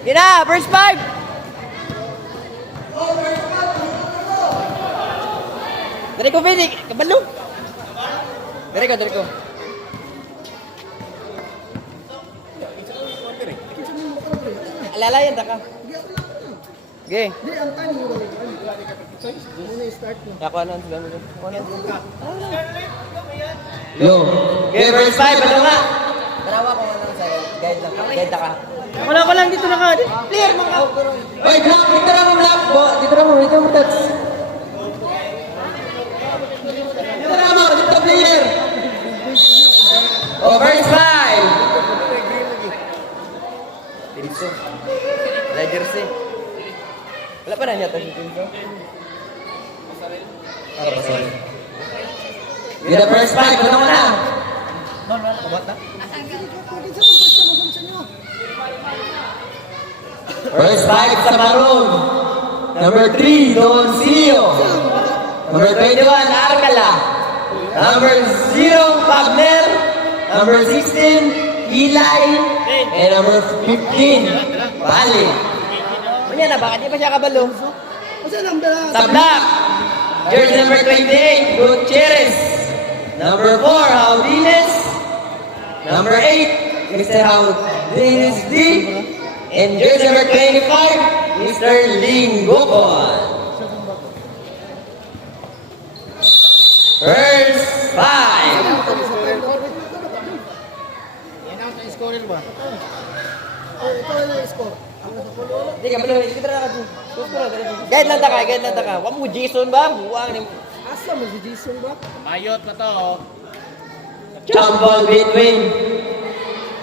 Yun na, first 5! Dari ko, Fede, kabalo! Dari ko. Alalayan ta ka. Okay. Di, ang time mo. Muna i-start mo. Ako ano, sige mo. Yo. Okay, first 5, ano nga? Tarawa ko ano sa'yo. Guide ka. Wala lang dito na ka. Clear mga. Wait, block. Dito na mo, block. Dito na mo, touch. Dito na mo, dito player. Oh, first 5! Tinso. Jersey. Wala pa na niya ito si Tinso. With the first 5, ano na? Kabat na? First 5 sa Maroon. Number 3, Don Silio. Number 21, Arcala. Number 0, Pagner. Number 16, Eli. And number 15, Bali. Ano na, bakit di pa siya kabalo? Kasi alam na. Sa black! Jersey number 28, Gutierrez. Number 4, Haudines. Number 8, Mr. Haudines D. And jersey number 25, Mr. Lingopon. First 5. Yan ang scorer ba? Ito na score. Hindi ka balo, ikita na ka dyan. Guide lang ta ka. Wala mo Jason ba? Buwang ni... Asa mo si Jason ba? Mayot pa to, oh. Jumble between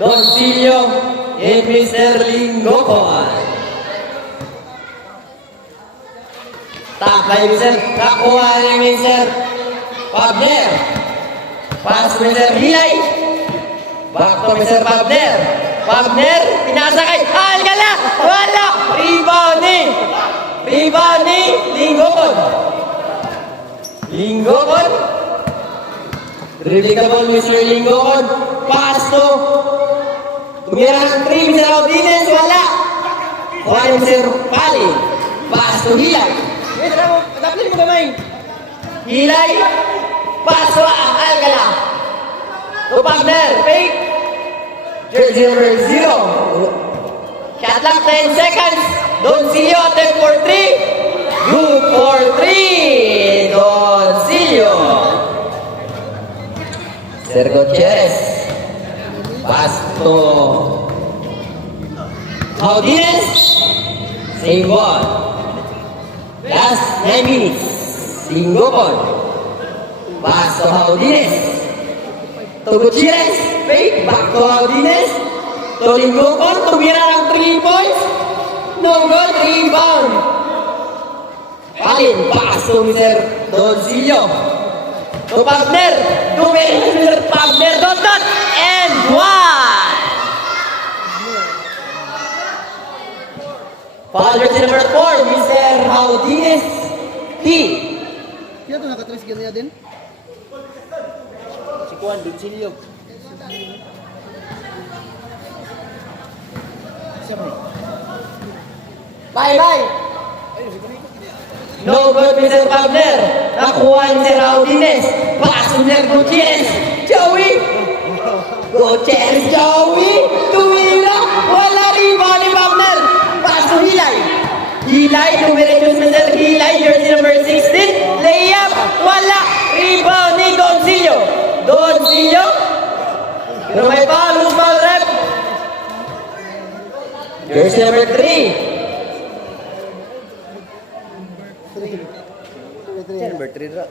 Don Silio and Mr. Lingopon. Takay Mr. Nakuha ni Mr. Pabner. Pass Mr. Hilay. Back to Mr. Pabner. Pabner, pinasa kay Alcala. Wala! Rebound ni Lingopon. Dribbling the ball, Mr. Lingopon. Pass to tumira ng 3, Mr. Audines. Wala. Kuha ni Mr. Pali. Pass to Hilay. Wait, dapat mo gamay. Hilay. Pass to Alcala. To Pabner. Fake. Jersey number 0. Shot clock, 10 seconds. Don Silio attempt for 3. Good for 3. Don Silio. Sir Gutierrez. Pass to Haudines. Same ball. Last 9 minutes. Lingopon. Pass to Haudines. To Gutierrez. Fake. Back to Haudines. To Lingopon. Tumira ng 3 points. No good. Rebound. Palin. Pass to Mr. Don Silio. To Pagner. Tumira ng Mr. Pagner. Dot. And 1. Foul jersey number 4, Mr. Haudines T. Kaya ito nakatrace ganyan din? Si Juan Duncilio. Bye. No good, Mr. Pabner. Nakuha ni Mr. Haudines. Pass to Mr. Gutierrez. Joey. Tumira. Wala rebound ni Pabner. Pass to Hilay. Hilay, numeration Mr. Hilay. Jersey number 16. Layup. Wala. Rebound ni Don Silio. Pero may foul. Who's foul rep? Jersey number 3. Number 3 ra.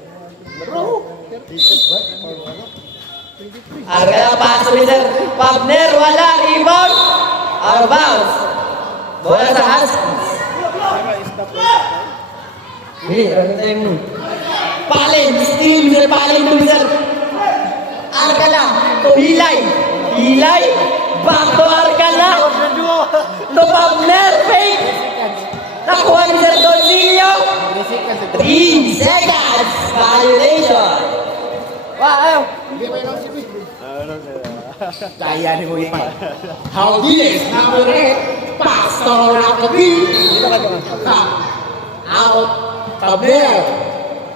Bro. Argala pass to Mr. Pabner, wala, rebound. Out of bounds. Bola sa Huskies. Palen, steal Mr. Palen to Mr. Argala, to Hilay. Hilay, back to Argala. To Pabner, fake. Nakuha ni Mr. Dolcillo. 3 seconds. Violation. Wow. Kaya ni mo ipa. Haldines, number 8. Pastor Nakabi. Out. Pabner.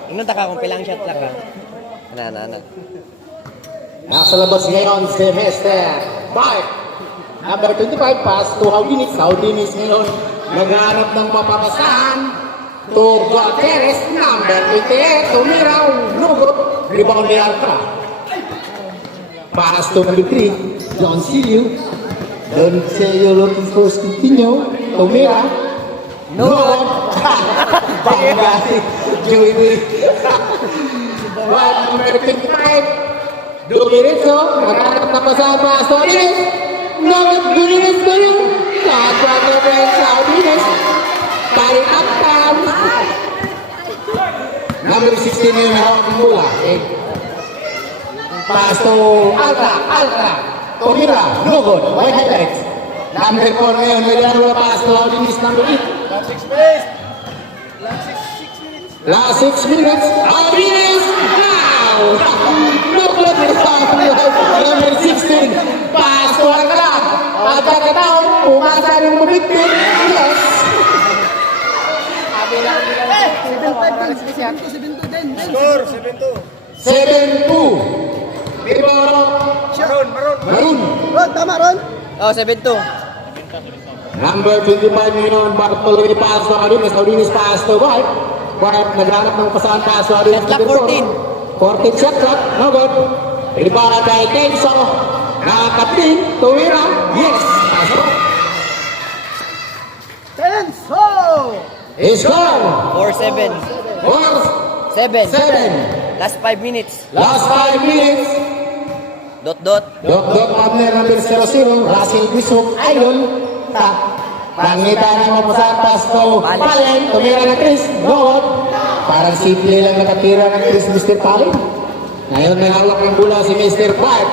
Inunta ka kung pilang shot lang ka. Ana. Nasa labas ngayon si Mr. Bart. Number 25, pass to Haldines. Haldines ngayon naghanap ng mapakasahan. To Gualteres, number 28. Tumiraw, Nugot. Rebound ni Alca. Pass to number 3, Don Silio. Don Silio looking for Stintinho. Tumira. Nugot. Bangga si Joey. Number 25, Dumiritso. Naghanap na pasahan pa sa Haldines. Nugot, Dumiritso na rin. Kagwag na rin sa Haldines. Paring up time. Number 16 na yung hawak ng bola. Pass to Alca. Tumira, Nugot, white highlights. Number 4 ngayon, naglalaro na pass to Haldines, number 8. Last 6 minutes. Haldines, now! Nugot, number 16. Pass to Alca. Pagkakataon, pumasa rin bumiktin. Yes! 7-2. Maroon. Oh, 7-2. Number 25 ngayon, Bartolome pass to Haldines. Haldines pass to Bart. Bart naghanap ng pasahan pass to Haldines. Shot clock, 14 shot clock. No good. Rebound kay Tenso. Nakakatin. Tumira. Yes. Paso. Score. 4-7. 7. 7. Last 5 minutes. Last 5 minutes. Dot. Dot Pabner number 00. Russell Bishop. Idol. Pangitan ng mapasahan pass to Palen. Tumira na Chris. Good. Parang simple lang nakatira ng Chris Mr. Palen. Ngayon may hawak ng bola si Mr. Park.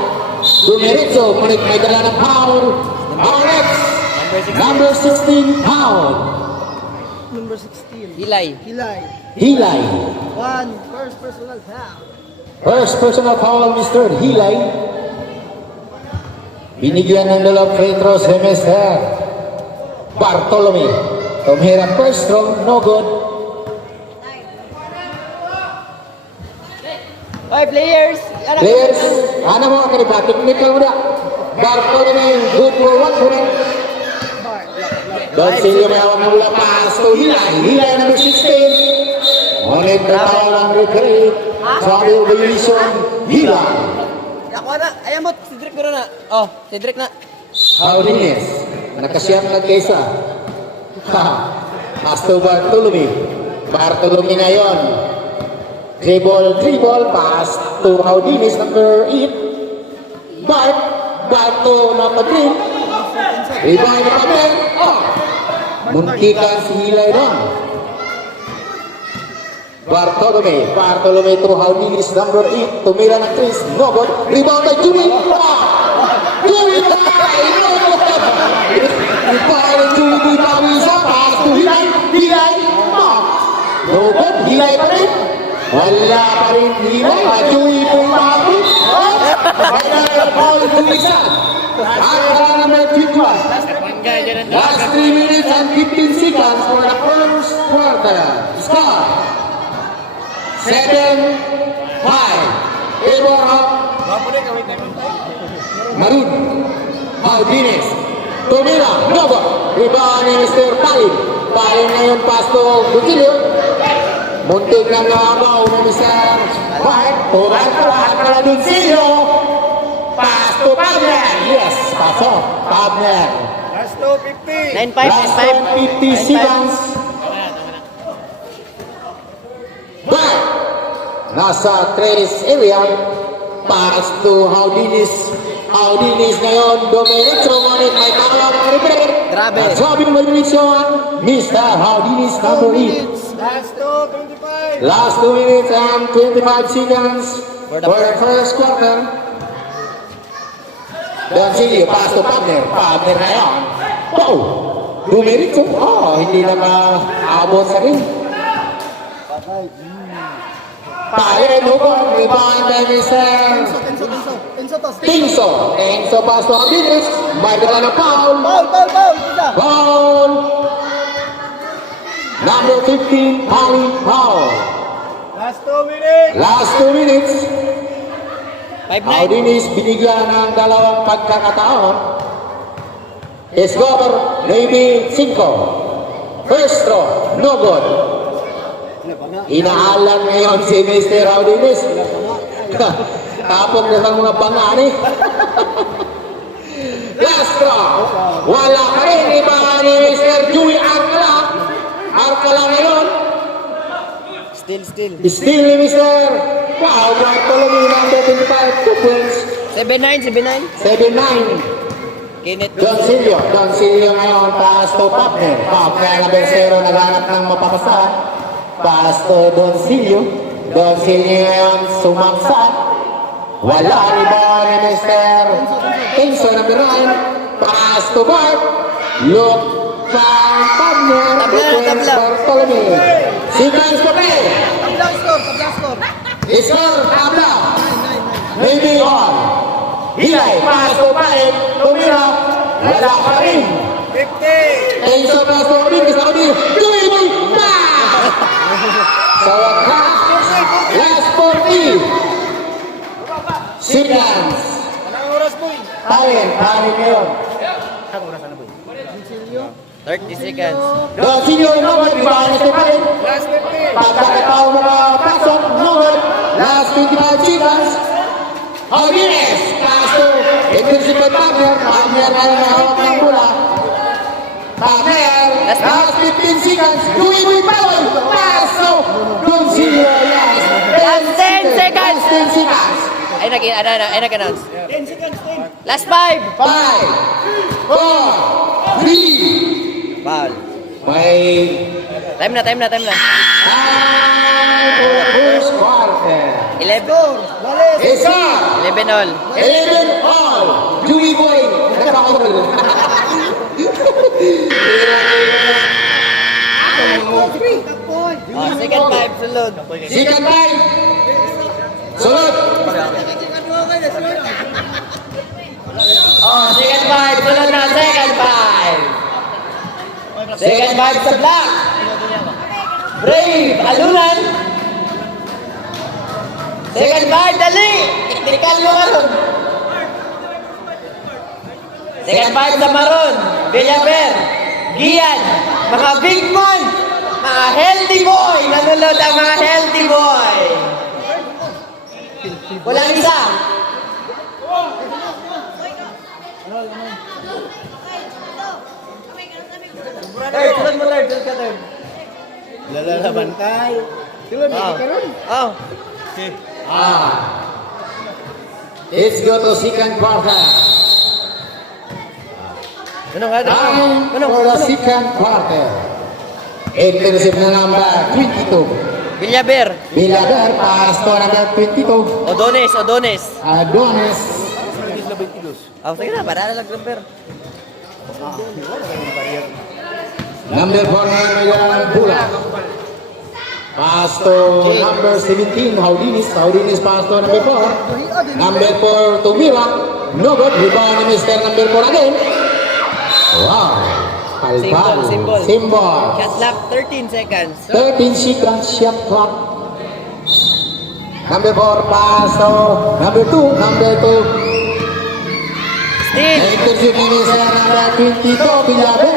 Dumiritso. Ngunit may dala ng foul. Our next. Number 16. Foul. Number 16. Hilay. Hilay. First personal foul. First personal foul, Mr. Hilay. Binigyan ng dalawang free throws si Mr. Bartolome. Tumira first throw, no good. Oy, players. Players, ano mo ka ba? Technical mo na. Bartolome, good for one for it. Don Silio may hawak ng bola, pass to Hilay. Hilay number 16. Ulit na tayo ng referee. Sabi yung violation, Hilay. Ako na. Ayan mo, Cedric ko na. Oh, Cedric na. Haldines. Nakasiyam na kaysa. Pass to Bartolome. Bartolome ngayon. Dribble, pass to Haldines, number 8. Bart to number 3. Rebound na kami. Muntikan si Hilay doon. Bartolome to Haldines, number 8. Tumira ng Chris. No good. Rebound by Jimmy. Jimmy! No good. Rebound ng Jimmy. Pass to Hilay. No good. Hilay pa rin. Wala pa rin Hilay. Jimmy pumapit. Final foul to isa. Akala number 51. Last 3 minutes and 15 seconds for the first quarter. Score 7-5. Favor of Maroon. Haldines. Tumira. Nogo. Rebound ni Mr. Palin. Palin ngayon pass to Butilio. Muntik na nabaw na Mr. Bart. Turan ka dun Silio. Pass to Pabner. Yes. Pass off. Pabner. 9-5. Last 50 seconds. Bart. nasa 3 area. Pass to Haudinis. Haudinis ngayon, Domenico, ngunit may pangalawang repair. Grabe. At sabi ng Domenico, Mr. Haudinis, number 8. Last 2 minutes and 25 seconds for the first quarter. Don Silio, pass to Pabner. Pabner na yun. Wow! Domenico, hindi na maabot sa ring. Payan, hukon, rebound by Mr. Tingso. Tingso pass to Haudinis. May dala ng foul. Foul. Number 15, foul. Last 2 minutes. 5-9. Haudinis binigyan ng dalawang pagkakataon. Score, maybe 5. First throw, no good. Inaalan ngayon si Mr. Haudinis. Tapos na sa mga bangani. Last throw. Wala pa rin. Iba ni Mr. Joey Arcala. Arcala ngayon. Still. Still ni Mr. Wow, Bartolome number 25. 2 points. 7-9. 7-9. Kenneth. Don Silio ngayon. Pass to Pabner. Pabner na Bersero naghanap ng mapapasahan. Pass to Don Silio. Don Silio ngayon sumaksak. Wala ni ni Mr. Tingso number 9. Pass to Bart. Look pa Pabner. Tabla. Bartolome. Sequence to play. Score, tabla. Maybe on. Hilay, pass to Paet. Tumira. Wala pa rin. 50. Tingso pass to Odin. Kasama din. Duwi. Sa wakas. Last 40 seconds. Anong oras po? Parin ngayon. 30 seconds. Don Silio, number, ibahan na si Parin. Last 50. Pagkakataw mga pasok, number. Last 25 seconds. Haudinis, pass to Invincible Pabner. Pabner na hawak ng bola. Pabner, last 15 seconds. Duwi foul. Pass to Don Silio. Last 10 seconds. 10 seconds. Ay, nag-announce. 10 seconds, 10. Last 5. 5, 4, 3. Foul. May Time na. time for the first quarter. 11. Isa, 11 all. 11 all. Dewey Boy. Nakakotol. Second 5, sulod. Second time. Sunod. Second 5, sulod na. Second 5. Second 5 sa black. Brave, alunan. Second 5, dali. Tiktikal mo karon. Second 5 sa maroon. Villaver. Gian. Mga big man. Mga healthy boy. Nanulod ang mga healthy boy. Walang isa. Third, sulod mo third. Sulod ka third. Lalalaban tayo. Tulad Oh. Oh. Let's go to second quarter. Ano ka? Time for the second quarter. Intercept na number 22. Villaver. Villaver, pass to number 22. Odones. Adonis. Oh, sige na. Para na lang number. Number 4 ngayon may dalang bola. Pass to number 17, Haudinis. Haudinis pass to number 4. Number 4 to Mira. No good. Rebound ni Mr. number 4 again. Wow. Alvaro. Symbol. Shot clock, 13 seconds. 13 seconds shot clock. Number 4 pass to number 2. Number 2. Steve. Intercept ni Mr. number 22, Villaver.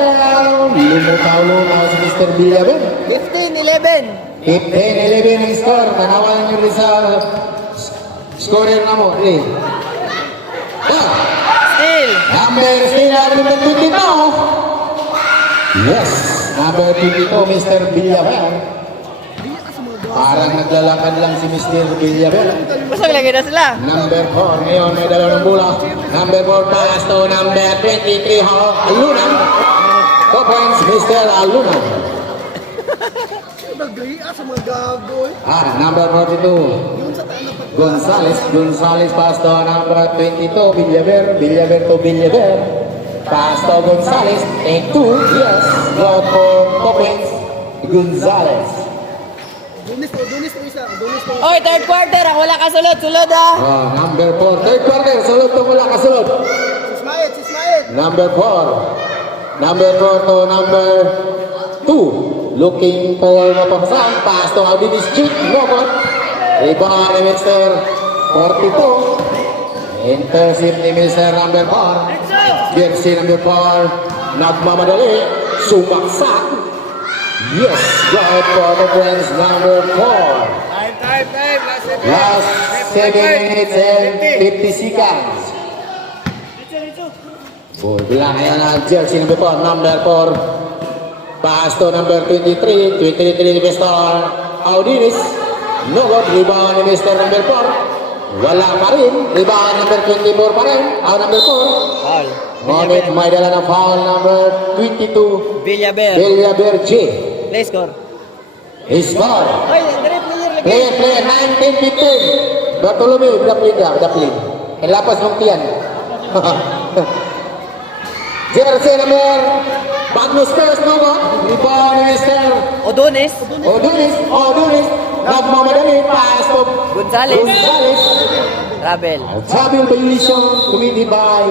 Lumutaw-lumaw si Mr. Villaver. 15-11. 15-11 ang score. Tanawan nyo rin sa scorer na mo. Still. Number 22. Yes. Number 22, Mr. Villaver. Parang naglalakad lang si Mr. Villaver. Busog lagi na sila. Number 4, ngayon may dalawa ng bola. Number 4, pass to number 23, Alunan. 2 points, Mr. Alunan. Number 42, Gonzales pass to number 22, Villaver to Villaver. Pass to Gonzales, take 2, yes, go for 2 points, Gonzales. Oy, third quarter, ang wala kasulod. Sulod ah. Number 4, third quarter, sulod to mula kasulod. Number 4 to number 2, looking for mapapasan, pass to Albinis Chick, no good. Rebound ni Mr. 42, intercept ni Mr. number 4, jersey number 4, nagmamadali, sumaksak. Yes, go for the friends number 4. Last 7 minutes and 50 seconds. Bilang yan ang jersey number 4, number 4. Pass to number 23, 23 ni Mr. Audinis. No good, rebound ni Mr. number 4. Wala pa rin, rebound number 24 pa rin, number 4. Ngunit may dala ng foul number 22, Villaver. Villaver J. Play score. Score. Oy, dire player lagi. Play, 19-15. Bartolome, daplin. Lapas ng tiyan. Jersey number, Magnus First, no good. Rebound ni Mr. Odones. Odunis. Nagmamadali, pass to Gonzales. Rabel. Travel violation committed by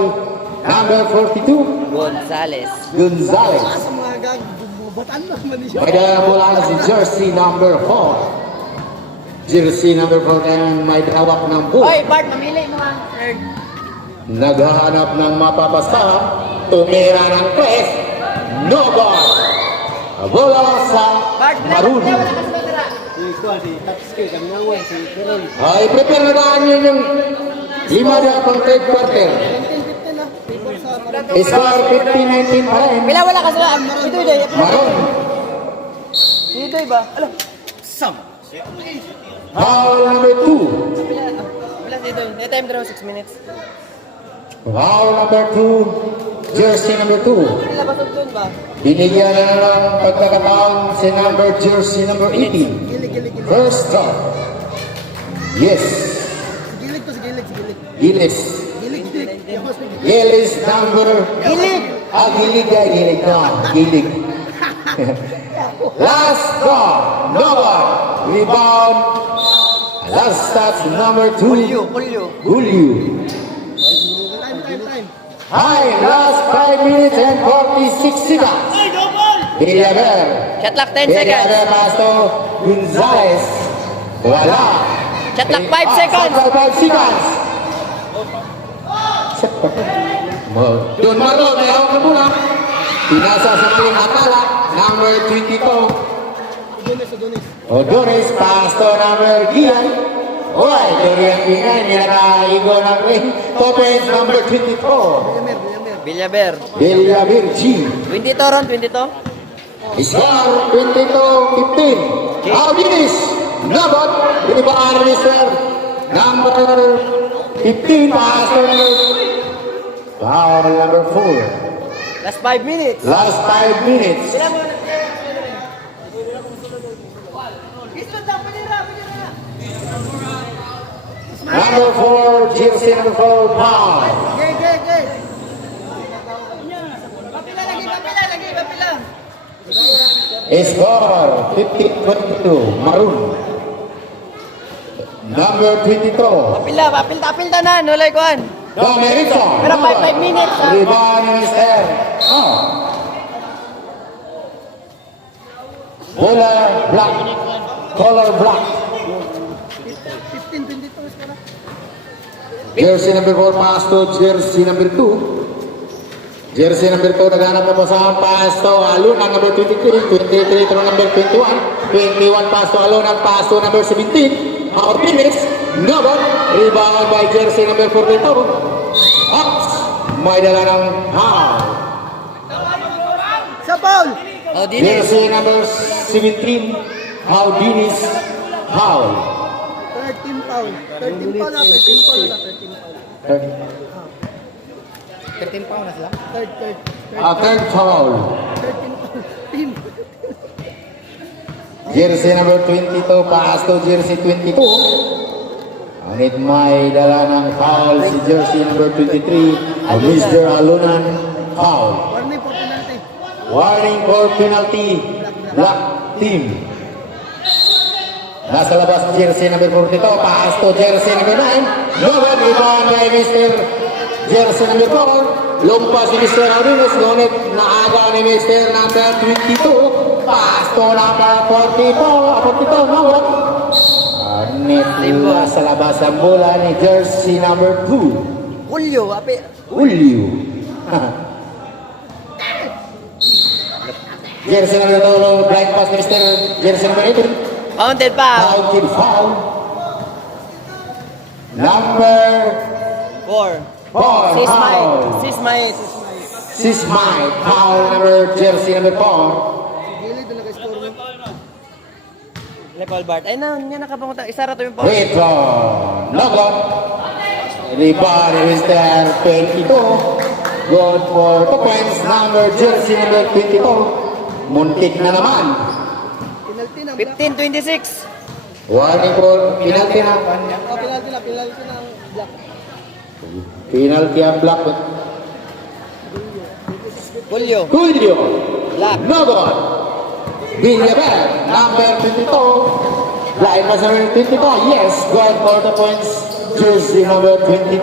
number 42, Gonzales. Gonzales. May dala bola na si jersey number 4. Jersey number 4 ang may hawak ng bola. Oy, Bart, mamili mo ang third. Naghahanap ng mapapasa, tumira ng press, no ball. Bola sa Bart, Maroon. wala kasulod dira. Ay, prepare na daan yun yung 5 na pang third quarter. Score 15-19 pa rin. Pila wala kasulod. Ito day. Maroon. Ito ba? Alam. Foul number 2. Wala dito. May time draw 6 minutes. Foul number 2. Jersey number 2. Pila ba doon ba? Binigyan na ng pagkakataon si number jersey number 18. First shot. Yes. Gilis. Gilis number. Gilig. Gilig na. Gilig. Last call. No one. Rebound. Last touch number 2. Pulyo. Julio. High, last 5 minutes and 46 seconds. Villaver. Shot clock 10 seconds. Villaver pass to Gonzales. Wala. Shot clock 5 seconds. 5 seconds. Doon Marlon, may hawak na bola. Pinasa sa maling akala. Number 22. Odonis, pass to number Gian. Oy, Dorian Gian, nilakaigo ng ring. Topens number 24. Villaver. Villaver G. 22 ron, 22. Score 22-15. Audinis. Nabot. Binibaan ni Mr. Number 15. Pass to number. Foul number 4. Last 5 minutes. Last 5 minutes. Sila mo na. Number 4, jersey number 4, foul. Papila. Score 15-22. Maroon. Number 22. Papil tanan. Walay kuan. Domerito. Pero 5 minutes. Rebound ni Mr. Bola black. Color black. 15-22. Jersey number 4 pass to jersey number 2. Jersey number 2 naghanap na po sa pass to Aluna number 23. 23 to number 21. 21 pass to Aluna, pass to number 17. Our minutes. No ball. Rebound by jersey number 42. Ops. May dala ng foul. Oh, Dinis. Jersey number 17. Audinis. foul. 13 foul. 13 foul na, 13 foul na, 13 foul. Third, 13 pound na sila. third foul. 13 foul. Team. Jersey number 22, paas to jersey 22. Ngunit may dala ng foul si jersey number 23, Mr. Alunan, foul. Warning for penalty. Warning for penalty, black team. Nasa labas jersey number 42, paas to jersey number 9. Lower rebound by Mr. Jersey number 4. Lumpas si Mr. Audinus, ngunit naaga ni Mr. number 22. Paas to number 42, nawat. Net mula sa labas ang bola ni jersey number 2. Julio, ape. Julio. Jersey number 2, blind pass ni Mr. Jersey number 18. Counted foul. Counted foul. Number 4. 4, Sis foul. Mike. Sis Mike. Sis Mike, foul number jersey number 4. Gilid na nag-score. Nicole Bart. Ay na, yan nakapangutan. Isara to yung foul. Wait for Logo. Rebound Mr. 22. Good for 2 points. Number jersey number 22. Muntik na naman. Penalty na. 15-26. Warning for penalty na. Oh, penalty na ang black. Penalty ang black. Julio. Julio. Black. Logo. Villaver, number 22. Blind pass number 22. Yes, good for 2 points. Jersey number 22.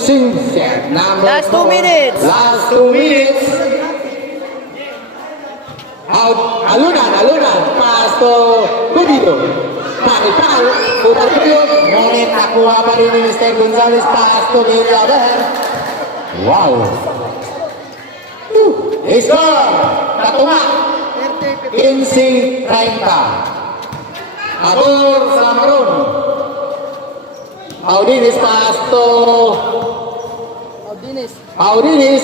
Sincere, number Last 2 4. minutes. Last 2 minutes. Out, alunan. Pass to Gudito. Panipal, Uparpio. Ngunit nakuha pa rin ni Mr. Gonzalez. Pass to Villaver. Wow. Score! Katunga! 15-30. Abur sa Maroon. Audinis pass to Audinis.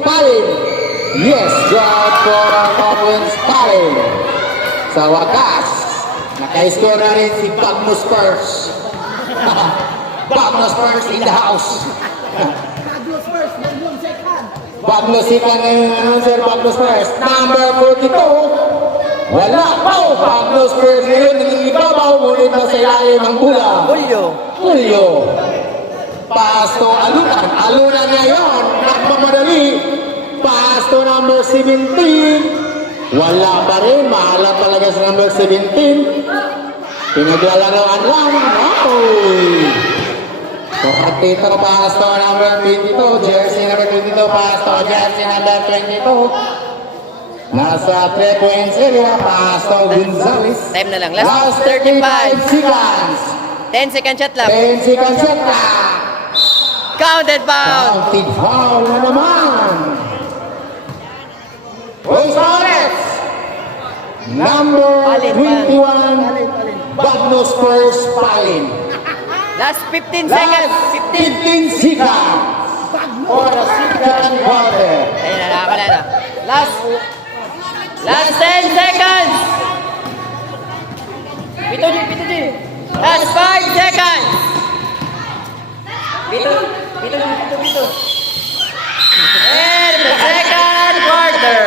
Palin. Yes, good for Owens Palin. Sa wakas, naka-score na rin si Bagno Spurs. Bagno Spurs in the house. Bagno second ngayon, announcer, Bagno Spurs. Number 42. Wala pa. Bagno Spurs ngayon, nangingibabaw. Ngunit na sa ilalim ng bola. Julio. Pass to Alunan. Alunan ngayon, nagmamadali. Pass to number 17. Wala pa rin. Mahala talaga sa number 17. Pinaglalaroan lang. Partito pass to number 22. Jersey number 22. Pass to jersey number 22. Nasa 3 points area. Pass to Gonzalez. Time na lang. Last 35 seconds. 10 second shot lang. 10 seconds shot na. Counted foul. Counted foul na naman. Wait for it. Number 21. Bagno Spurs Palin. Last 15 seconds. 15 seconds. For the second quarter. Ayun na, nakakala na. Last 10 seconds. Pito G. Last 5 seconds. Pito. And the second quarter.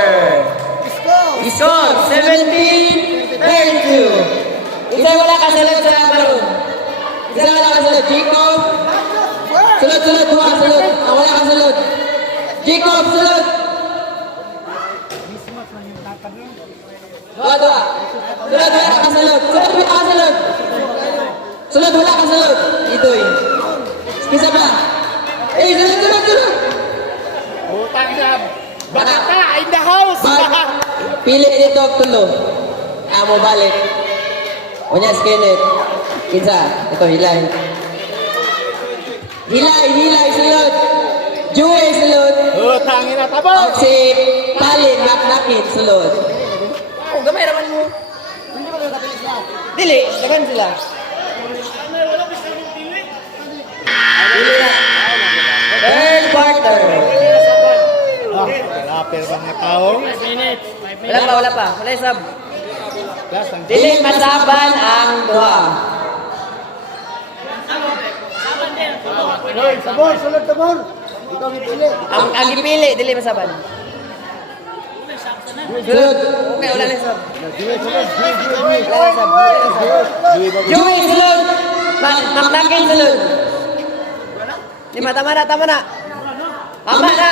Score 17-32. Isa wala kasalat sa Maroon. Isa wala kasalat. Jacob. Sunod. Sunod. Wala kasalat. Jacob, sunod. Dua. Sunod, wala kasalat. Sunod, wala kasalat. Ito'y. Isa pa. Sunod. Utang siya. Bata in the house. Pili dito, tulo. Amo balik. Unya skinit. Kinsa, ito hilay. Hilay, sulod. Joey, sulod. Utangin na tabo. Si Palin, naknakit, sulod. Oh, gamay raman mo. Dili, dagan sila. Dili na. Third quarter. Rapper bang na tao? Wala pa. Wala yung sub. Dili masaban ang duha. Hoy, sabor, sulod sabor. Ikaw gipili. Ang gipili, dili masaban. Good. Okay, wala na sab. Sulod, sulod. Joey, sulod! Maknakin, sulod! Lima, tama na, tama na! Tama na!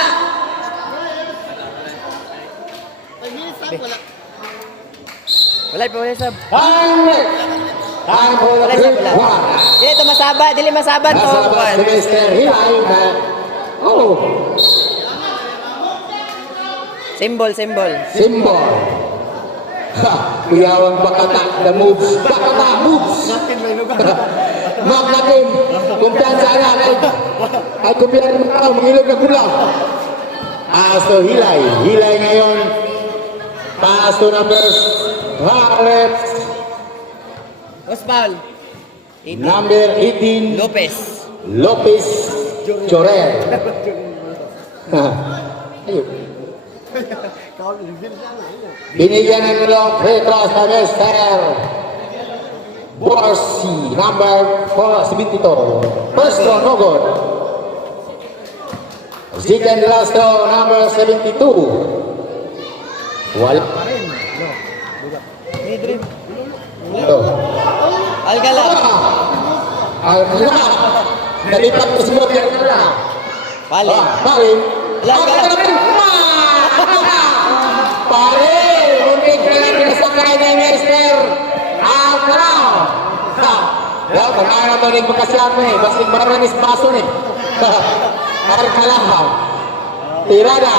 Wala pa, wala sab. Time for the Wala sab, third wala. one. Dili ito masaba, dili masaban to. Nasa si Mr. Hilay na, oh, Symbol, symbol. symbol. Ha, kuyawang bakata, the moves. Bakata, moves. Magnatin, kumpiyansa na. Ay, kumpiyansa na tao, mangilog na gula. Pasto Hilay. Hilay ngayon. Pasto numbers. Harlep. Ospaul. Number 18. Lopez. Lopez Chorel. Ayun. Binigyan ng long free throws na Mr. Borsi, number 472. First throw, no good. Second last throw, number 72. Wala. Ito. Alcala. Alcala. Nalipat ko si Bobby Alcala. Pali. Parin. Alcala. Parin. Muntik na lang pinasakay ng Mr. Alcala. Ya, kaya naman rin magkasiyang eh. Basig maranis baso eh. Alcala. Tirada.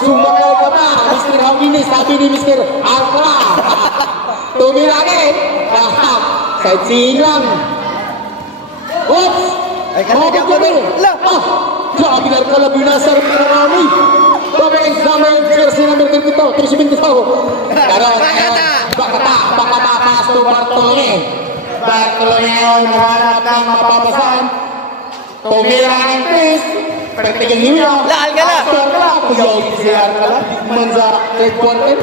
Sumbakal ka ba? Mr. Hamini, sabi ni Mr. Alcala. Tumilagi. Sightseeing lang. Oops! Ay, kasi ka mo rin. Grabe na Alcala, binasar ka na namin. Babay number jersey number 32, 372. Bakata, Pasto Bartolome. Bartolome ngayon, naghanap ng mapapasan. Tumira ng Chris. Pagtigil niyo. La, Alcala. Alcala. Kuyaw si Alcala. Manza, third quarter.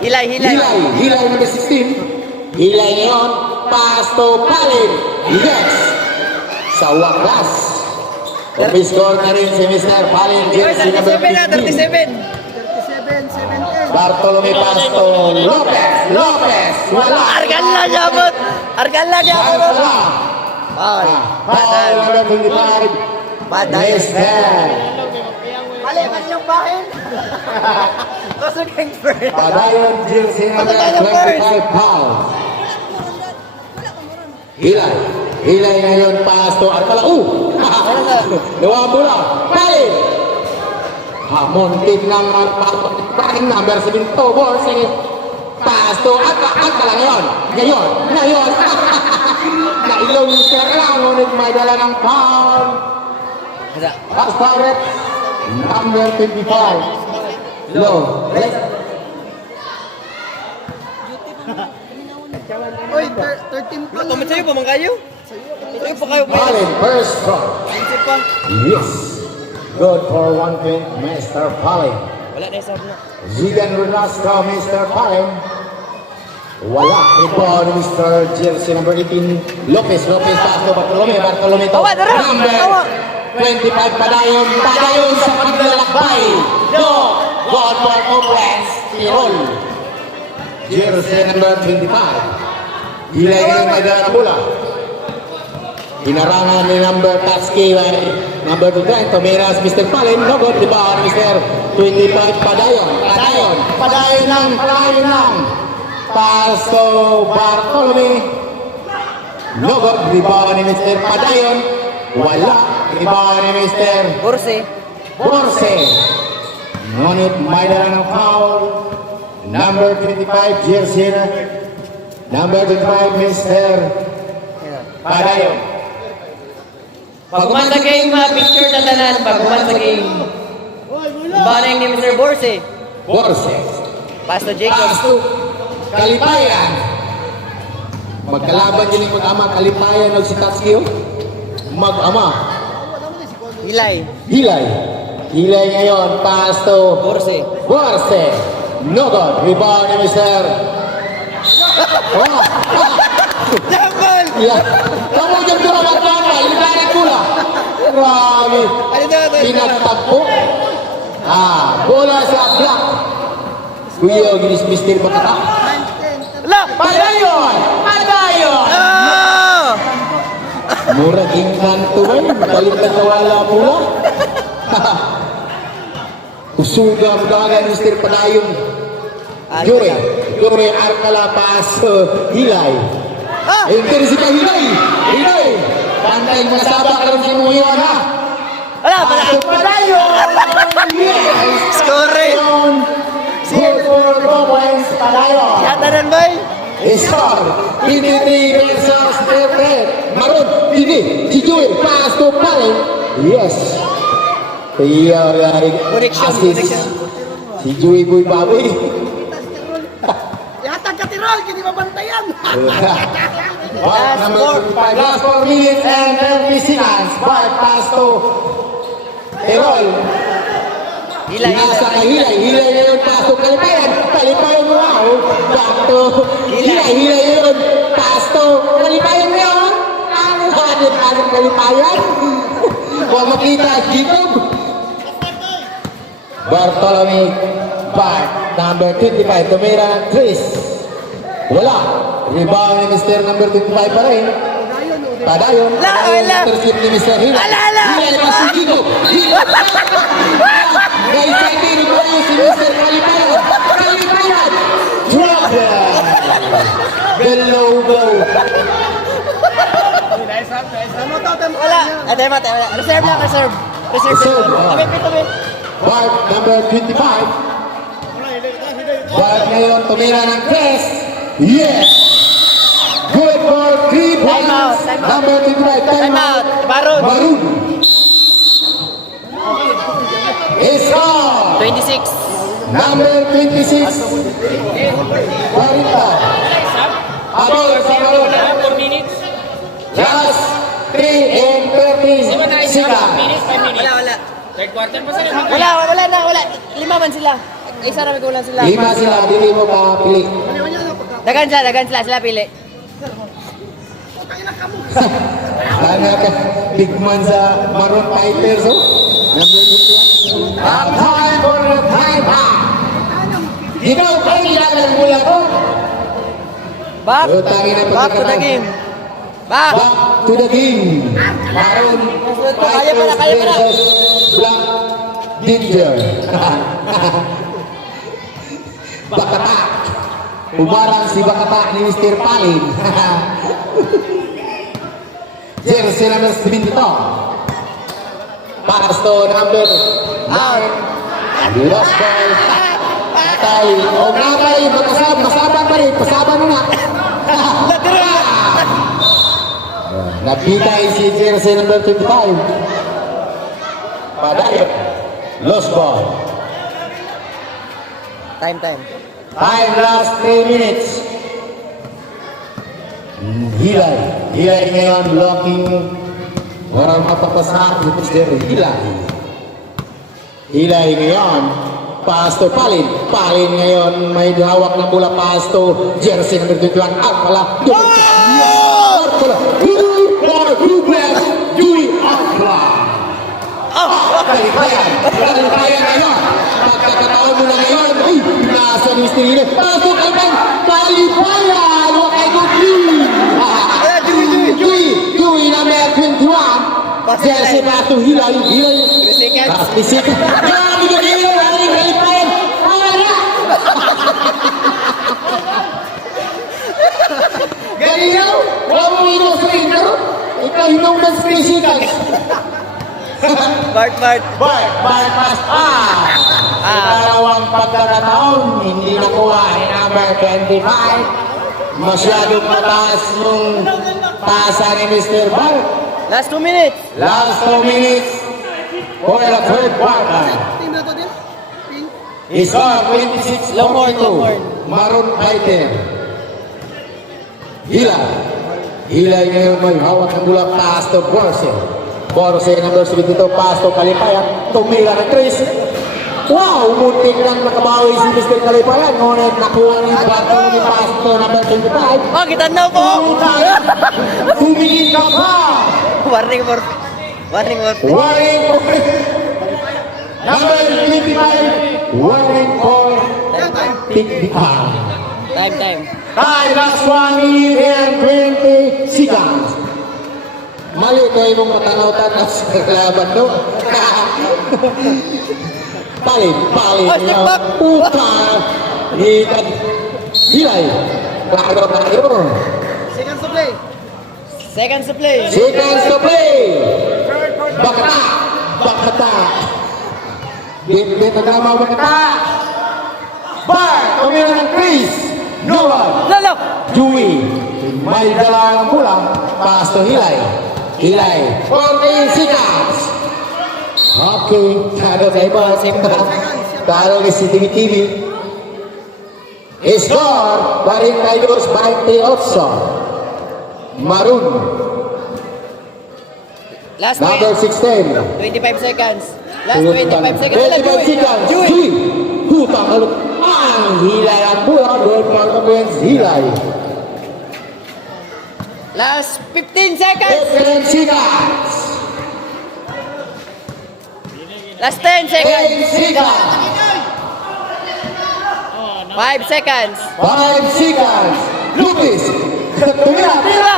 Hilay, hilay. Hilay number 16. Hilay ngayon, Pasto Palin. Yes! Sa wakas. Kumiscore na rin si Mr. Palin. Jersey number 37 na, 15. Bartolome Pasto. Lopez. Wala. Argala jabot. Argala jabot. Wala. Paul. Foul number 25. Mr. Mali, mali yung bahin. Kusog yung first. Padayon jersey number Padayon 25 pounds. Hilay ngayon Pasto Alcala. Nawabo na. Pali. Muntik ng paring number 7 Borsi. Pasto Alcala ngayon. Nailong Mr. lang. Ngunit may dala ng foul. Pasto number 25. Low. Uy, 13 pa. Tumit sa'yo pa man kayo? Sa'yo pa kayo. Palin, first throw. Isip pa. Yes. Good for 1 point, Mr. Palin. Wala na isang na. Zidan Rodasco, Mr. Palin. Wala. Ito ni Mr. Jersey number 18. Lopez, Pasto, Bartolome to. Tawa, dara. Number Tawa. 25, Padayon sa paglalakbay. No. God for offense. Tirol. Jersey number 25. Hilay ng medal na bola. Inarangan ni number Tatsky by number 2, Tomiras, Mr. Palin. No good, diba? Mr. 25, Padayon ng Pasto Bartolome. No good, diba ni Mr. Padayon. Wala, diba ni Mr. Borse. Ngunit may dala ng foul. Number 25, jersey na. Number 25, Mr. Padayon. Pag sa game, picture na tanan. Pag sa game. Banay ni Mr. Borse. Pasto Jacobs. Pasto Kalipayan. Magkalaban din yung mag-ama. Kalipayan o si Tatsky. Mag-ama. Hilay. Hilay ngayon. Pasto Borse. No good. Rebound ni Mr. Oh. Jambol! Yeah. Kamu jam dua magkama, ilalit ko lang. Grabe. Ano daw? Pinagtagpo. Bola sa block. Kuya, ginis Mr. Makata. Ala! Padayon! Padayon! Oh! Mura king kanto ba? Balik na nawala mula. Usuga ang dagan Mr. Padayon. Jure Arkala pas Hilay. Enter si Hilay. Hilay. Pantay masabak karon si Muyon ha. Ala! Padayon! Yes! Score! Good for 2 points, Padayon. Yata rin ba? Score! Piniti versus Pepe. Maroon, ini, si Joel, pass to Palen. Yes. Kaya Correction. si Joey Boy Baboy. Yata ka tirol, kini mabantayan. Last 4 minutes and 30 seconds. Bart pass to Erol. Nasa Hilay. Hilay ngayon pass to Kalipayan. Kalipayan mo ako. Back to Hilay. Hilay ngayon pass to Kalipayan ngayon. Ano Kalipayan? Huwag makita dito. Bartolome Bart, number 25, tumira ng Chris. Wala. Rebound ni Mr. number 25 pa rin. Padayon. Wala. Intercept ni Mr. Hila. Ala. Hila na si Gino. Guys, I think ko si Mr. Kalipayan. Kalipayan. Drop. Below go. Wala. Tama. Reserve lang, reserve. Reserve. Tumit. Bart, number 25. Bart ngayon tumira ng Chris. Yes! Good for 3 points. Time out. Number 25. Time out. Baron. Maroon. Score. 26. Number 26. Barita. Abol sa Maroon. 4 minutes. Just 3 and 30 seconds. Wala. Third quarter pa sila. Wala. 5 man sila. Isa na may kulang sila. 5 sila, dili mo mapili. Dagan sila pili. Sana ka big man sa Maroon Fighters, oh. Number 51. Time for the time back. Ikaw, kayo nilalang mula ko. Back Oh, tangin na to the pagkakataon. game. Back. Back to the game. Maroon Kaya pala. versus Black Ginger. Bakata. Umarang si Bakata ni Mr. Palin. Jersey number 72. Pass to number 9. Lost ball. Patay. O nakay, masaban pa rin. Pasaban mo na. Nagkitay si jersey number 25. Padayon. Lost ball. Time. Time last 3 minutes. Hilay ngayon blocking. Walang mapapasahap si Mr. Hilay ngayon. Pass to Palin. Palin ngayon may hawak na bola. Pass to jersey number 21. Arkala. Arkala. Dewey Arkala. Kalipayan ngayon. Pagkakataon mo na ngayon. Ay, nasa Mr. Hilay. Pass to Kalipayan. Huwag ay Dewey number 21. Jersey pass to Hilay. 3 seconds. Bisik. Grabe ka dito. Aling Kalipayan. Wala. Galinaw. Huwag mo ino sa ino. Ikaw hinong ng 3 seconds. Bart. Bart pass. Ikalawang pagkakataon. Hindi nakuha ni number 25. Masyadong mataas yung pasa ni Mr. Bart. Last 2 minutes. Last 2 minutes for the third quarter. Score 26-42. Long horn. Maroon Fighter. Hilay ngayon may hawak ng bola. Pass to Borse number 72. Pass to Kalipayan. Tumira ng Chris. Wow! Muntik lang nakabawi si Mr. Kalipayan. Ngunit nakuha ni Bartolome Pasto number 25. Oh, kita na po! Tumingin ka pa! Warning for... Warning for... Warning for... Number 25. Warning for... Tikbikan. Time. Time, last 1 minute and 20 seconds. Mali ko yung matanautan na sa kalaban do. Palit. Oh, step back. Puta. Ikan. Hilay. Tayo. Seconds to play. Seconds to play. Bakata. Bit na drama bakata. Bar. Tumira ng Chris. Noah. Lalo! Dewey. May dalang bola. Pass to Hilay. 14 seconds. Okay. Taro sa iba. Taro kay CCTV. Score. 42-28. Maroon. Last Number 16. 25 seconds. Last 25 seconds. Wala, 25 seconds. Dewey. Dewey. Hutang halot. Ang Hilay ang bola. Goal mark against Hilay. Last 15 seconds. 15 seconds. Last 10 seconds. 10 seconds. 5 seconds. 5 seconds. Lupis. Tumira. Tira.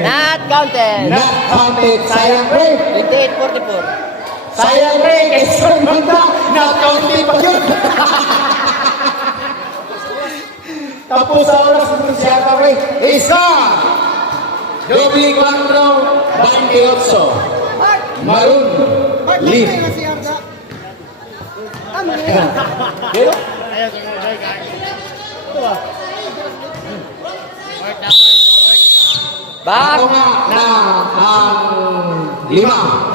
Not counted. Not counted. Sayang break. 28-44. Sayang break. Isang banda. Not counted pa yun. Tapos sa oras ng siya ka break. Isa. Doble 4. 28. Maroon. Lead. Back. Ako nga na ang 5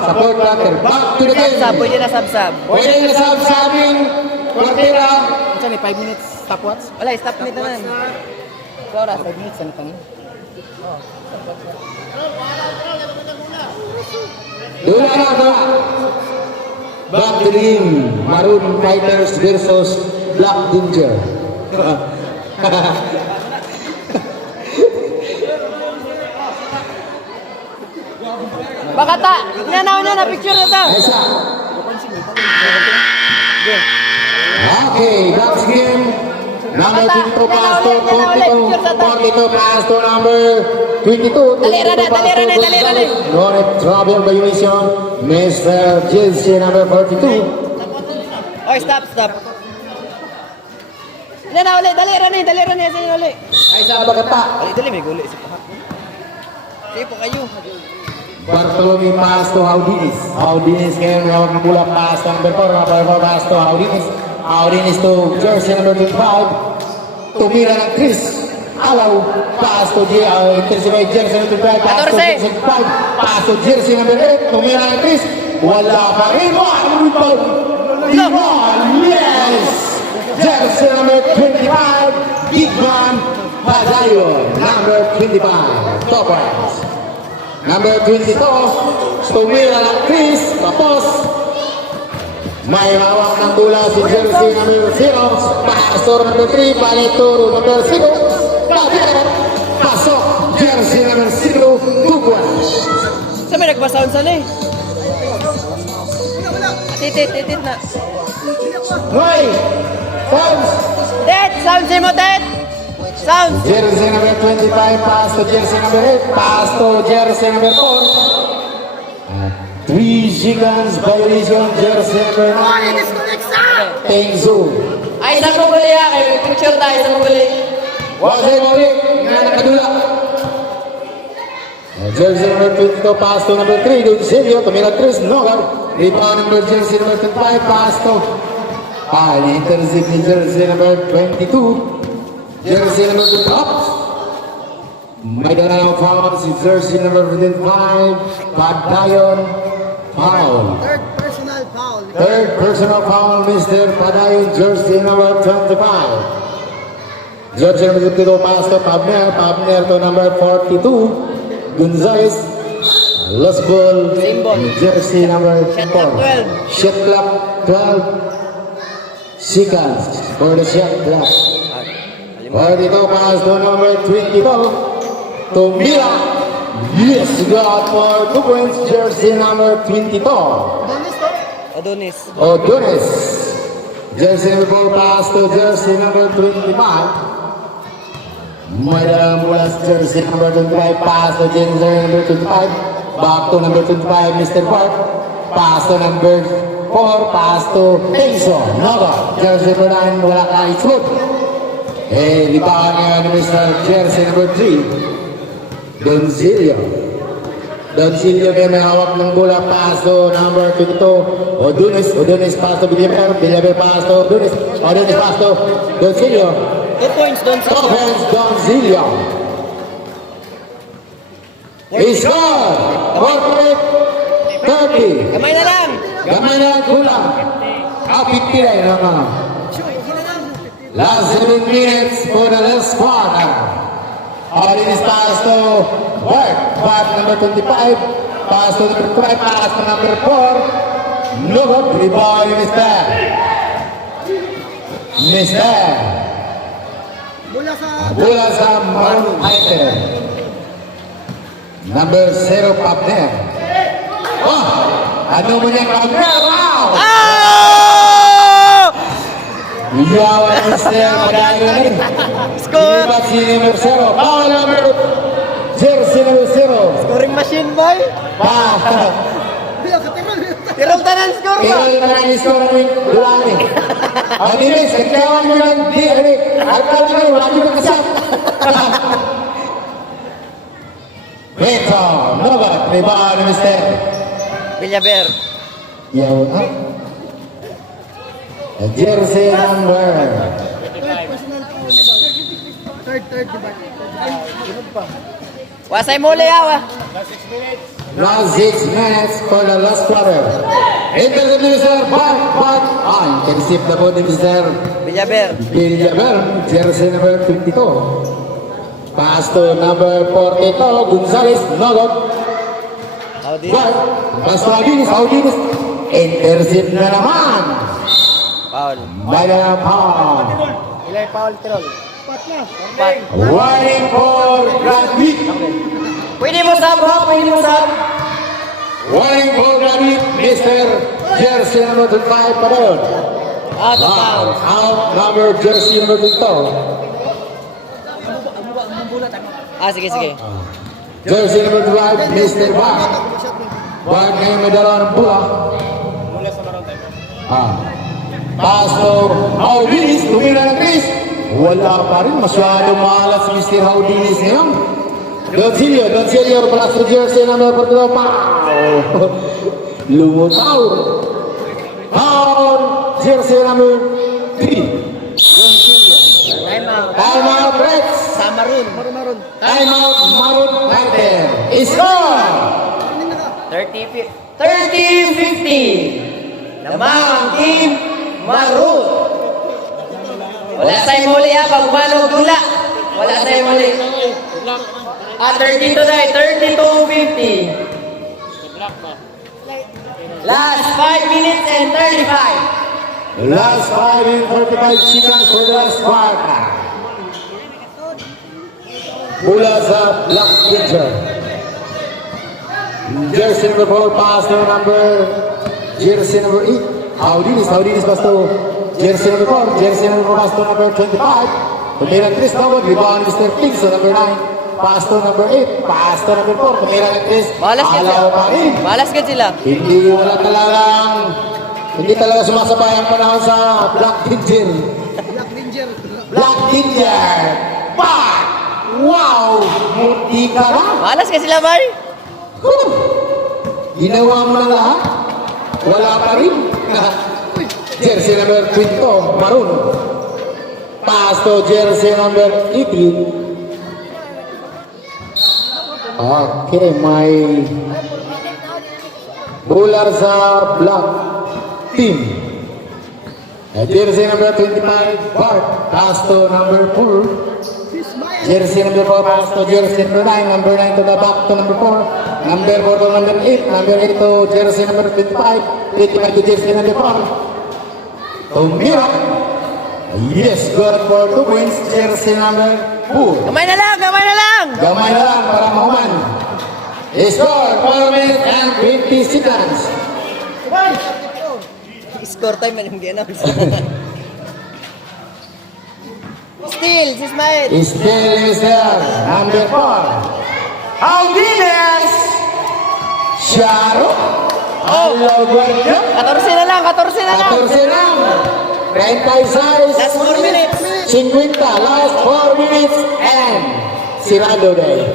sa fourth quarter. Back to the game. Sab, pwede na sab-sab. Pwede na sabing quartera. Saan 5 minutes stopwatch? Wala, stop nito na. Oras. 5 minutes, ano tanong? Dula na ba? Back to the game. Maroon Fighters versus Black Danger. Bakata! Nanaw na picture na to. Isa. Okay, that's game. Number 22 pass to 42 pass to number 22. Dalira na. No trouble violation. Mr. Jersey number 42. Oh, stop. Nanaw ulit, dalira na. Sa'yo ulit. Ay sa bagata. Dali, may guli. Sige po kayo. Bartolome pass to Haudinis. Haudinis ngayon hawak ng bola pass to number 4. Number 4 pass to Haudinis. Haudinis to jersey number 25. Tumira ng Chris. Alaw. Pass to jersey number 25. Pass to jersey 5. Pass to jersey number 8. Tumira ng Chris. Wala pa rin. Yes! Jersey number 25. Big man. Padayon. Number 25. Toppers. Number 22, tumira ng Chris, tapos may hawak ng bola si jersey number 0, pastor number 3, paleturo number 0, pasok, jersey number 0, Tugwan. Saan may nagbasound sa li? Titit na. Hoy! Fans! Sound mo, Ted! Sound! Jersey number 25, pass to jersey number 8, pass to jersey number 4. 3 seconds violation, jersey number 9. Tengzu. Ay, sa mo guli ha. Kaya picture tayo sa mo guli. Wasay Mauri, nga nakadula. Jersey number 22, pass to number 3, Dunsilio, tumira Chris, Nogar. Rebound number jersey number 25, pass to intercept ni jersey number 22. Jersey number 2 up. May dala ng foul si jersey number 25, Padayon, foul. Third personal foul, Mr. Padayon, jersey number 25. Jersey number 52, pass to Pabner to number 42, Gonzales. Lost ball, Symbol. jersey number Shot 4. clock 12. Shot clock 12 seconds for the shot clock. For dito, pass to number 22 to Mila. Yes, got for 2 points, jersey number 22. Adonis. Odones. Jersey number 4 pass to jersey number 25. Madam was jersey number 25 pass to jersey number 25. Back to number 25, Mr. Park. Pass to number 4, pass to Penso. Nova. Jersey number 9, wala ka ismut. Libahan niya ni Mr. Jersey number 3. Doncillo. Doncillo kaya may hawak ng bola. Pass to number 22. Odunes pass to Villaver. Villaver pass to Odunes. Odunes pass to Doncillo. 2 points doon sa... Offense Doncillo. He scored! Corporate 30. Kamay na lang! Gamay na kulang. 50 na yun naman. Last 7 minutes for the last quarter. Audience pass to Bart. Bart number 25. Pass to number 5. Pass to number 4. No good. Rebound ni Mister. Mister. Bola sa Maroon Fighter. Number 0, Pabner. Oh! Ano mo niya, Pabner? Wow! Oh! Yawan ni Mister. Madali na rin. Score! Ilipat si number 0. Foul number jersey number 0. Scoring machine, boy! Tirong tanan score ba? Pero yung mga score mo yung dulaan eh. O, Dinis, nagkawan mo lang. Di, ano, alkal mo, wala nyo ka kasap. Beto, Nova, rebound ni Mister. Villaver. Yaw, ah. Jersey number. Wasay muli awa. Last 6 minutes for the last quarter. Enter the Mister Bart. Intercept na po ni Mister Villaver. Villaver, jersey number 22. Pass to number 42, Gonzales, Nogok. Bart, pass to Audinis. Intercept na naman. Foul. By foul. Ilay Paul Tirol. Pat. Warning for Granit. Pwede mo sab, ha? Pwede mo sab. Warning for Granit, Mr. Jersey number 25 pa rin. Out of bounds. Out number jersey number 22. Sige, sige. Jersey number 12, Mr. Bart. Bart ngayon may dalawa ng bola. Pass to Audinis, tumira ng Chris. Wala pa rin, masyadong malas si Mr. Audinis ngayon. Doncillo, pass to jersey number 42. Lumutaw. Foul, jersey number 3. Time out. Time out, Reds. Sa Maroon. Time out, Maroon Fighter. Score! 30-50. Naman ang team Maroon. Wala sa'yo muli ha, pag umanog dula. Wala sa'yo muli. 32 na 32-50. Last 5 minutes and 35. Last 5 and 45 seconds for the last quarter. Mula sa Black Pitcher. Jersey number 4 pass to number jersey number 8. Audinis pass to jersey number 4. Jersey number 4 pass to number 25. Tumira ng Chris Nova. Rebound Mr. Pig sa number 9. Pass to number 8. Pass to number 4. Tumira ng Chris. Malas ka Alaw pa rin. sila. Malas ka sila. Hindi talaga sumasabay ang panahon sa Black Ninja. Black Ninja. Bang! Wow! Muti ka lang. Malas ka sila, Bay. Ginawa mo na lahat. Wala pa rin. Jersey number 22, Maroon. Pass to jersey number 18. Okay, may bular sa Black team. Jersey number 25, Bart. Pass to number 4. Jersey number 4 pass to jersey number 9. Number 9 to the back to number 4. Number 4 to number 8. Number 8 to jersey number 25. 25 to jersey number 4. Tumira. Yes, good for 2 points. Jersey number 4. Gamay na lang, gamay na lang! Gamay na lang para mahuman. Score 4 minutes and 20 seconds. Score time man yung gano'n. Steal, si Ismael. Still is there. Number 4. Audines. Sharo. Hello, Guardia. 14 na lang, 14 na lang. 14 lang. 36. Last 4 minutes. 50. Last 4 minutes. And Sirado day.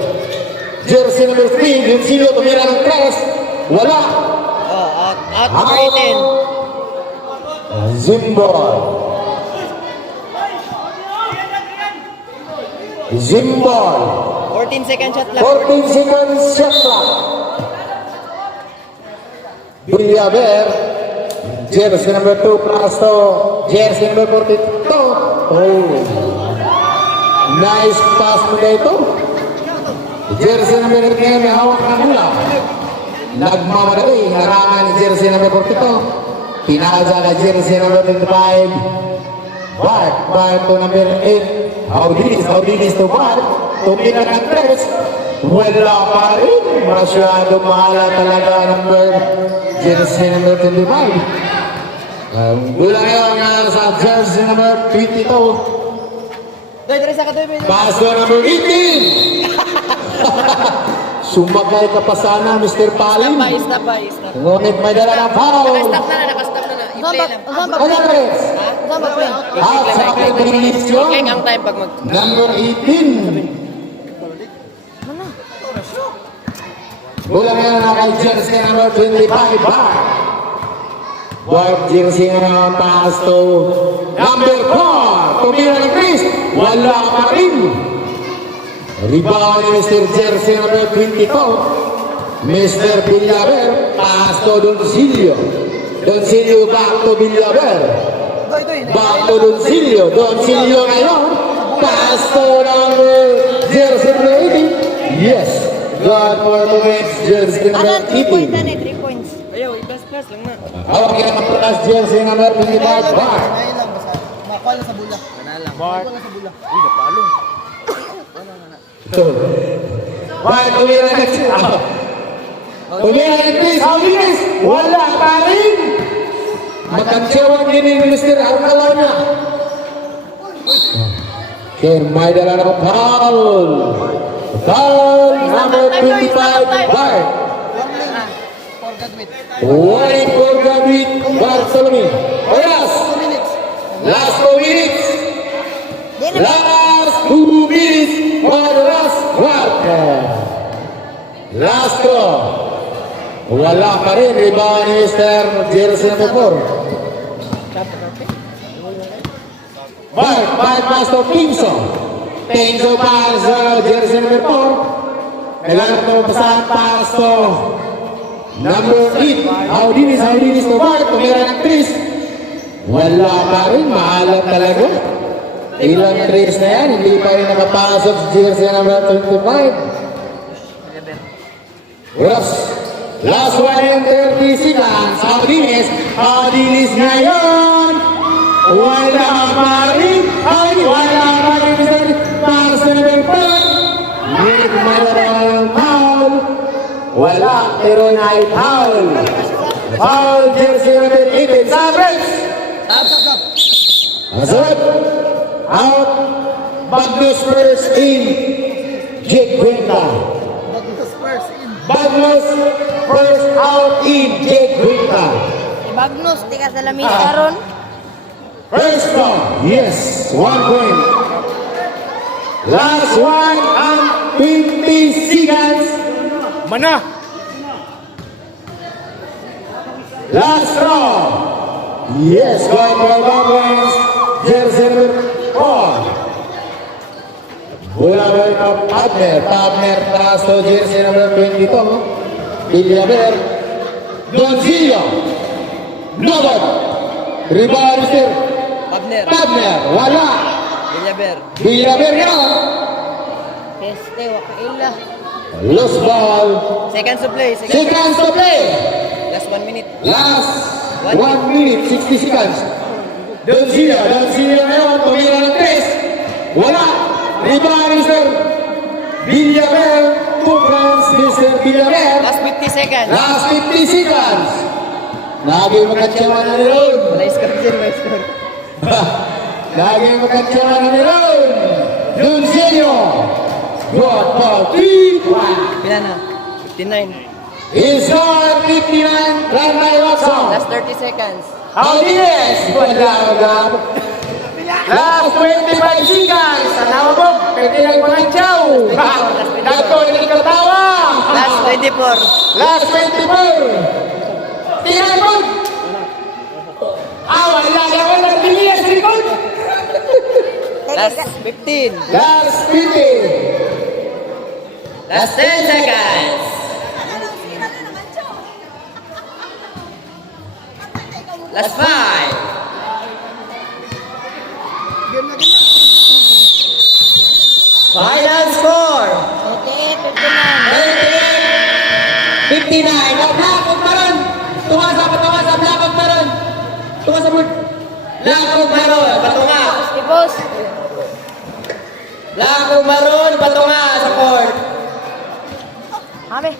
Jersey number 3. Yung sino tumira ng 3. Wala. Oh, out number 18. Zimbol. Zimbol. 14 second shot lang. 14 seconds shot clock. Villaver. Jersey number 2 plus to jersey number 42. Oh. Nice pass mo dito. Jersey number 3 may hawak ng bola. Nagmamadali. Harangan ni jersey number 42. Pinaja na jersey number 25. Bart to number 8. Audinis to Bart. Tumira ng 3. Wala pa rin. Masyado mahala talaga number jersey number 25. Gula ngayon sa jersey number 22. Doy, dari sa katoy. Pass to number 18. Sumakay ka pa sana, Mr. Palin. Stop ba? Ngunit may dala ng foul. Nakastop na na. I-play lang. Ano Chris? Out sa aking prediction. Okay, ang time pag mag... Number 18. Bola ngayon na kay jersey number 25. Bart jersey na pass to number 4. Tumira ng Chris. Wala pa rin. Rebound ni Mr. Jersey number 22. Mr. Villaver. Pass to Doncillo. Doncillo back to Villaver. Back to Doncillo. Doncillo ngayon. Pass to number jersey number 18. Yes. God for the wins. Jersey number 18. 3 points. Ayaw, i-plus lang na. Hawak yan ang plus jersey number 25. Bart. Ngayon lang, basta makuha lang sa bula. Manalang. Bart. Uy, napalong. Bart, tumira na siya. Tumira na Chris. Audinis. Wala pa rin. Matansyawan din ni Minister Alcala niya. Okay, may dala na foul. Foul number 25, Bart. Wait for David Bartolome. Oras. Last 2 minutes. Last 2 minutes for the last quarter. Last call. Wala pa rin. Rebound ni Mr. Jersey number 4. Bart pass to Pinso. Pinso pass jersey number 4. Kailangan ito basahan pass to number 8. Audinis to Bart. Tumira ng 3. Wala pa rin. Mahalat talaga. Ilang 3 na yan. Hindi pa rin nakapasok sa jersey number 25. Yes. Last 1 and 30 seconds. Audinis ngayon. Wala pa rin. Ay, wala pa rin. Pass to number 5. Ngunit mayroon foul. Wala, pero na-foul. Foul, jersey number 18. Sabres! Masarap. Out. Bagnos first in. Jake Quinta. Bagnos first out in. Jake Quinta. Magnus, di ka sa lamisa ron. First one. Yes, 1 point. Last one and 20 seconds. Mana? Last round. Yes, going for Bubbles. Jersey number 4. Bola ng Abner. Abner pass to jersey number 22. Villaver. Doncillo. Nobod. Rebound Mr. Abner. Abner. Wala. Villaver. Villaver ngayon. Este, wakaila. Loose ball. Seconds to play. Seconds to play. Last 1 minute. Last 1 minute, 60 seconds. Dancia ngayon, tumira ng 3. Wala. Rebound, Mr. Villaver. 2 points, Mr. Villaver. Last 50 seconds. Last 50 seconds. Lagi magkatsawa na niron. Wala score dyan, may score. Lagi magkatsawa na niron. Dunsinho. Good ball. 3-1. Pila na? 59. Is on 59. Run by Watson. Last 30 seconds. Audines. Last 25 seconds. Tanawa mo. Pwede lang mga chow. Dato, hindi ka tawa. Last 24. Last 24. Tingnan mo. Wala naman ang bilias likod. Last 15. Last 50. Last 10 seconds. Last 5. Final score. 59. 59. Nablakot pa ron. Tumasap, blakot pa ron. Tumasap mo. Lakog maron, patunga. Tipos. Lakog maron, patunga sa court. Ame.